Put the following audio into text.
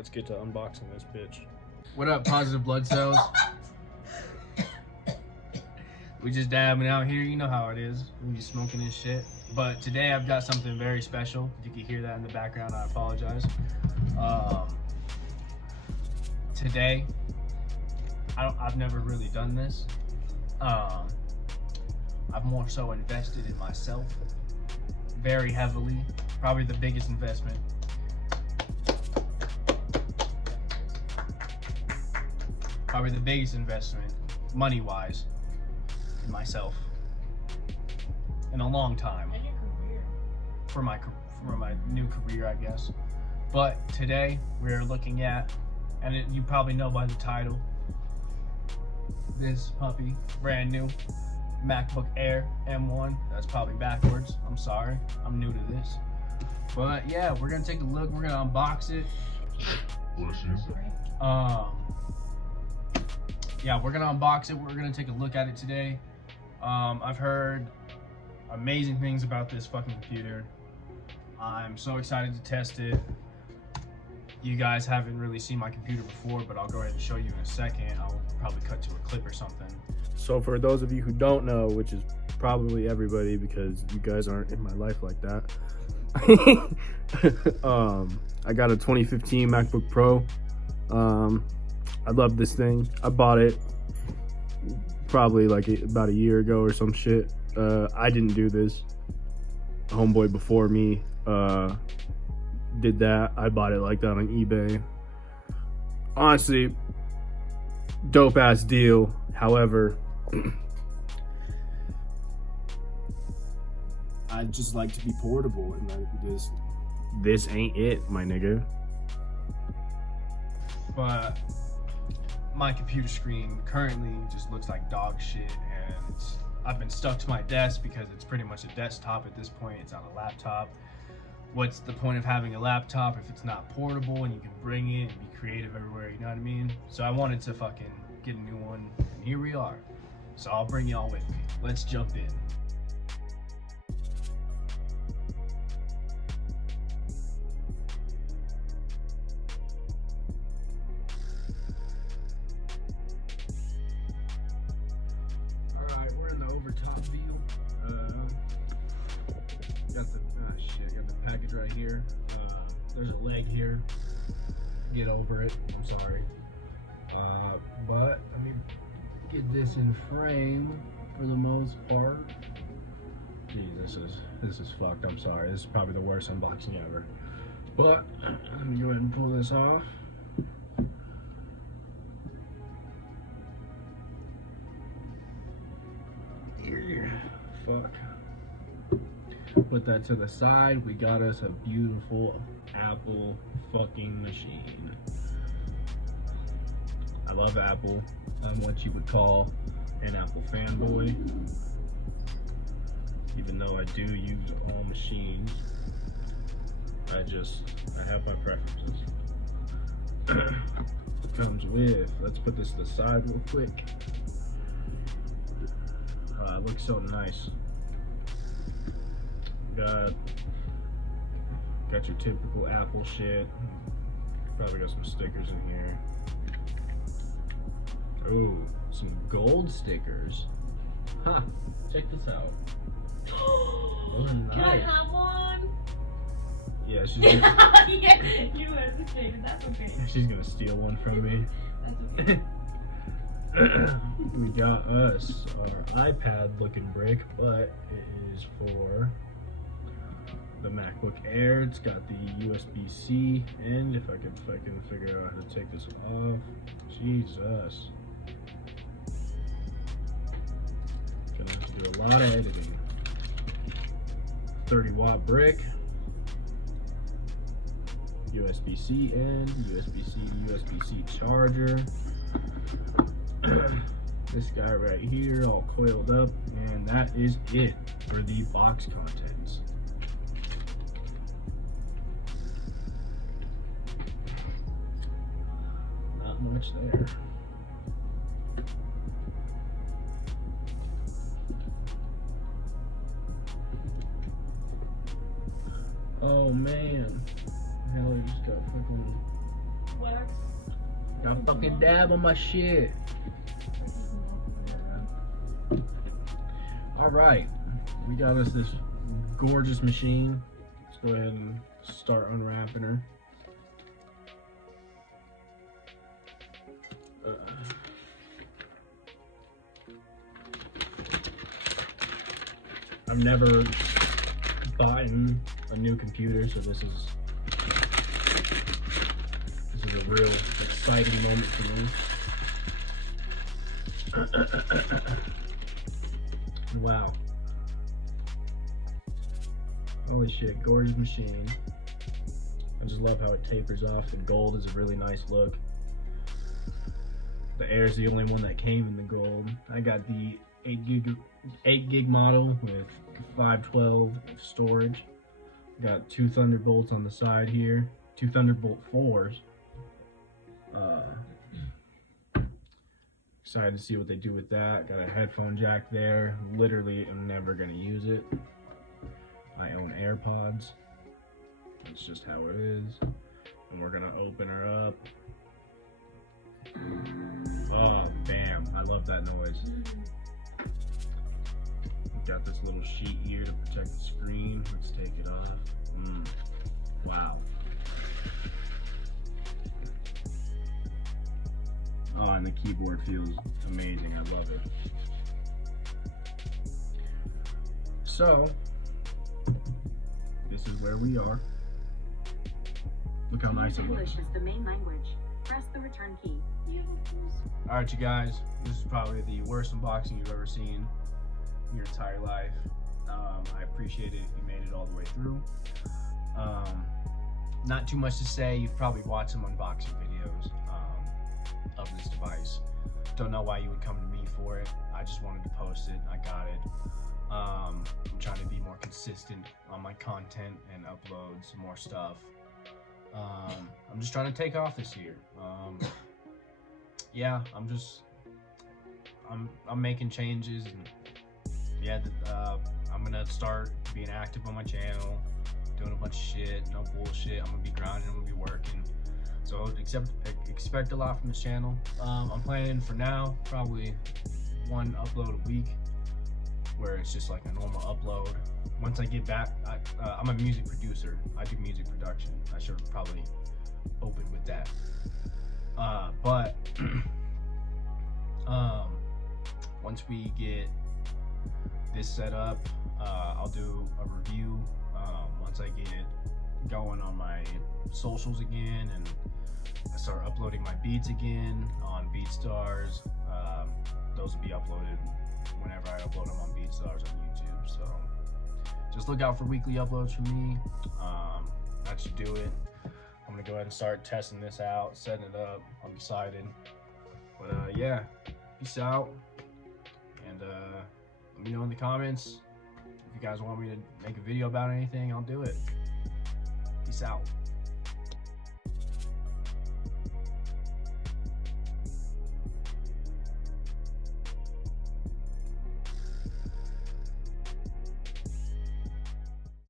let's get to unboxing this bitch. What up, positive blood cells? We just dabbing out here, you know how it is. We be smoking and shit. But today I've got something very special. If you can hear that in the background, I apologize. Today, I've never really done this. I've more so invested in myself very heavily. Probably the biggest investment. Probably the biggest investment, money-wise, in myself in a long time. And your career. For my new career, I guess. But today we're looking at, and you probably know by the title, this puppy, brand new MacBook Air M1. That's probably backwards. I'm sorry. I'm new to this. But yeah, we're gonna take a look. We're gonna unbox it. Yeah, we're gonna unbox it. We're gonna take a look at it today. I've heard amazing things about this fucking computer. I'm so excited to test it. You guys haven't really seen my computer before, but I'll go ahead and show you in a second. I'll probably cut to a clip or something. So for those of you who don't know, which is probably everybody because you guys aren't in my life like that, I got a 2015 MacBook Pro. I love this thing. I bought it probably like about a year ago or some shit. I didn't do this. A homeboy before me did that. I bought it like that on eBay. Honestly, dope ass deal. However, I just like to be portable, and this ain't it, my nigga. But my computer screen currently just looks like dog shit, and I've been stuck to my desk because it's pretty much a desktop at this point. It's on a laptop. What's the point of having a laptop if it's not portable and you can bring it and be creative everywhere, you know what I mean? So I wanted to fucking get a new one, and here we are. So I'll bring y'all with me. Let's jump in. Alright, we're in the overtop view. Got the package right here. There's a leg here. Get over it. I'm sorry. But let me get this in frame for the most part. Jeez, this is fucked. I'm sorry. This is probably the worst unboxing ever. But let me go ahead and pull this off. Fuck. Put that to the side. We got us a beautiful Apple fucking machine. I love Apple. I'm what you would call an Apple fanboy. Even though I do use all machines, I have my preferences. Comes with, let's put this to the side real quick. It looks so nice. Got your typical Apple shit. Probably got some stickers in here. Ooh, some gold stickers. Huh, check this out. Those are nice. Can I have one? Yeah, she's gonna, Yeah, you hesitated. That's okay. she's gonna steal one from me. That's okay. We got us our iPad looking brick, but it is for the MacBook Air. It's got the USB-C, and if I can figure out how to take this off. Jesus. Gonna have to do a lot of editing. 30-watt brick. USB-C end, USB-C to USB-C charger. This guy right here all coiled up, and that is it for the box contents. Not much there. Oh man, hell, I just got fucking Y'all fucking dab on my shit. Alright, we got us this gorgeous machine. Let's go ahead and start unwrapping her. I've never bought a new computer, so this is a real exciting moment for me. Wow. Holy shit, gorgeous machine. I just love how it tapers off. The gold is a really nice look. The Air is the only one that came in the gold. I got the 8 gig model with 512 storage. Got 2 Thunderbolts on the side here, 2 Thunderbolt 4s. Excited to see what they do with that. Got a headphone jack there. Literally, I'm never gonna use it. I own AirPods. That's just how it is. And we're gonna open her up. Oh, bam! I love that noise. Got this little sheet here to protect the screen. Let's take it off. Wow. Oh, and the keyboard feels amazing. I love it. So, this is where we are. Look how nice it looks. English is the main language. Press the return key. Alright, you guys, this is probably the worst unboxing you've ever seen in your entire life. I appreciate it if you made it all the way through. Not too much to say. You've probably watched some unboxing videos of this device. Don't know why you would come to me for it. I just wanted to post it. I got it. I'm trying to be more consistent on my content and upload some more stuff. I'm just trying to take off this year. Yeah, I'm making changes, and yeah, I'm gonna start being active on my channel, doing a bunch of shit, no bullshit. I'm gonna be grinding, I'm gonna be working. So expect a lot from this channel. I'm planning for now probably 1 upload a week, where it's just like a normal upload. Once I get back, I'm a music producer. I do music production. I should probably open with that. But once we get this set up, I'll do a review once I get it going on my socials again, and I start uploading my beats again on BeatStars. Those will be uploaded whenever I upload them on BeatStars on YouTube. So just look out for weekly uploads from me. That should do it. I'm gonna go ahead and start testing this out, setting it up. I'm excited. But yeah, peace out. And let me know in the comments if you guys want me to make a video about anything. I'll do it. Peace out.